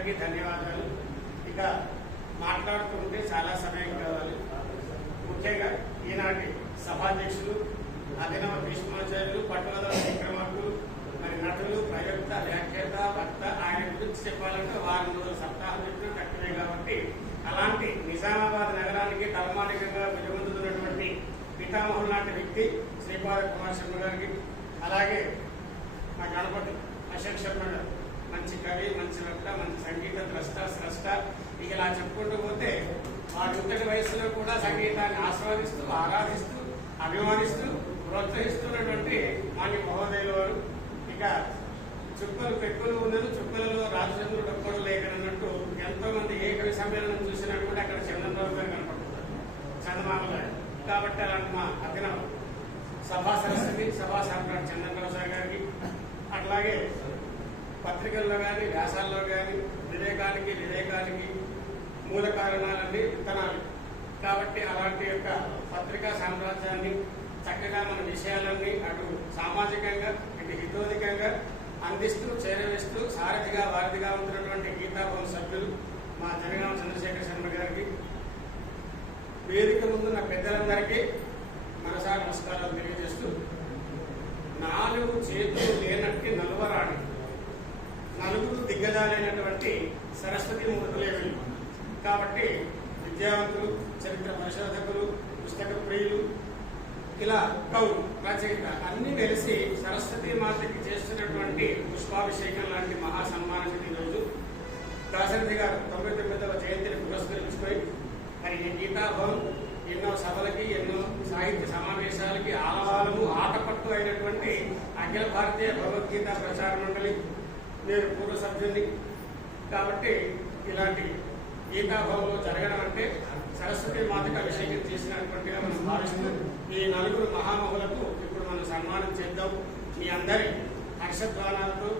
అందరికీ ధన్యవాదాలు. ఇక మాట్లాడుతుంటే చాలా సమయం కావాలి. ముఖ్యంగా ఈనాటి సభాధ్యక్షులు అభినవ భీష్మాచార్యులు పట్టువదల విక్రమార్కులు మరి నటులు ప్రయోక్త వ్యాఖ్యాత వక్త ఆయన గురించి చెప్పాలంటే వారం రోజుల సప్తాహం చెప్పిన తక్కువే కాబట్టి అలాంటి నిజామాబాద్ నగరానికి తలమానికంగా వెలుగొందుతున్నటువంటి పితామహుడు లాంటి వ్యక్తి శ్రీపాద కుమార్ శర్మ గారికి అలాగే మా గణపతి అశోక్ శర్మ గారు మంచి కవి మంచి వక్త మంచి సంగీత ద్రష్ట స్రష్ట. ఇక ఇలా చెప్పుకుంటూ పోతే వారి ఇంతటి వయసులో కూడా సంగీతాన్ని ఆస్వాదిస్తూ ఆరాధిస్తూ అభిమానిస్తూ ప్రోత్సహిస్తున్నటువంటి మాన్య మహోదయుల వారు. ఇక చుక్కలు పెక్కులు ఉన్నది చుక్కలలో రాజచంద్రుడు ఒక్కడు లేకనన్నట్టు ఎంతో మంది ఏ కవి సమ్మేళనం చూసినా కూడా అక్కడ చంద్రబాబు గారు కనపడుతున్నారు. చందమామ కాబట్టి అలాంటి మా అభినవం సభా సరస్వతి సభా సామ్రాట్ చంద్రబాబు సార్ గారికి అట్లాగే పత్రికల్లో కానీ వ్యాసాల్లో కానీ వివేకానికి వివేకానికి మూల కారణాలన్నీ విత్తనాలు కాబట్టి అలాంటి యొక్క పత్రికా సామ్రాజ్యాన్ని చక్కగా మన విషయాలన్నీ అటు సామాజికంగా ఇటు హితోధికంగా అందిస్తూ చేరవేస్తూ సారథిగా వారధిగా ఉంటున్నటువంటి గీతాభవన్ సభ్యులు మా జనగామ చంద్రశేఖర శర్మ గారికి వేదిక ముందున్న పెద్దలందరికీ మనసా నమస్కారాలు తెలియజేస్తూ నాలుగు చేతులు లేనట్టి నలువరాడు నలుగురు దిగ్గజాలైనటువంటి సరస్వతి మూర్తులే వీళ్ళు కాబట్టి విద్యావంతులు చరిత్ర పరిశోధకులు పుస్తక ప్రియులు ఇలా కవులు రచయిత అన్ని కలిసి సరస్వతి మాతకి చేస్తున్నటువంటి పుష్పాభిషేకం లాంటి మహా సన్మానం ఈ రోజు దాశరథి గారు తొంభై తొమ్మిదవ జయంతిని పురస్కరించుకొని మరి గీతాభవన్ ఎన్నో సభలకి ఎన్నో సాహిత్య సమావేశాలకి ఆలవాలము ఆటపట్టు అయినటువంటి అఖిల భారతీయ భగవద్గీత ప్రచార మండలి నేను పూర్వ సభ్యుల్ని కాబట్టి ఇలాంటి గీతాభవన్లో జరగడం అంటే సరస్వతి మాతకు అభిషేకం చేసినటువంటిగా మనం భావిస్తూ ఈ నలుగురు మహామహులకు ఇప్పుడు మనం సన్మానం చేద్దాం. మీ అందరి హర్షద్వానాలతో